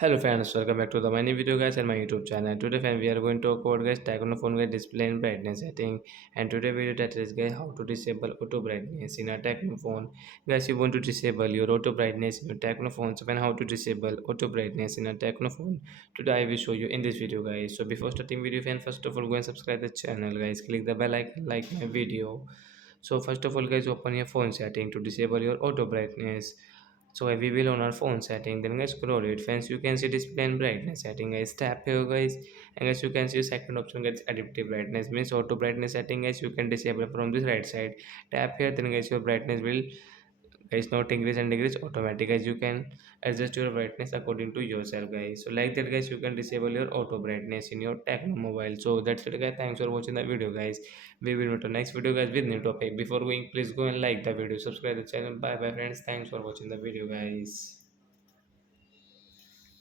Hello friends, welcome back to the my new video guys and my YouTube channel. Today friend we are going to talk about guys Tecno phone guys display and brightness setting, and today video that is guys how to disable auto brightness in a Tecno phone. Guys, you want to disable your auto brightness in your Tecno phone, so when how to disable auto brightness in a Tecno phone, today I will show you in this video guys. So before starting video friend, first of all go and subscribe the channel guys, click the bell icon, like my video. So first of all guys, open your phone setting to disable your auto brightness. So we will on our phone setting, then guys scroll it friends, you can see display and brightness setting guys, tap here guys, and guys you can see second option guys adaptive brightness means auto brightness setting guys, you can disable from this right side. Tap here, then guys your brightness will guys not increase and decrease automatic guys, you can adjust your brightness according to yourself guys. So like that guys, you can disable your auto brightness in your Tecno mobile. So that's it guys, thanks for watching the video guys. We will meet the next video guys with new topic. Before going, please go and like the video, subscribe the channel. Bye bye friends, thanks for watching the video guys.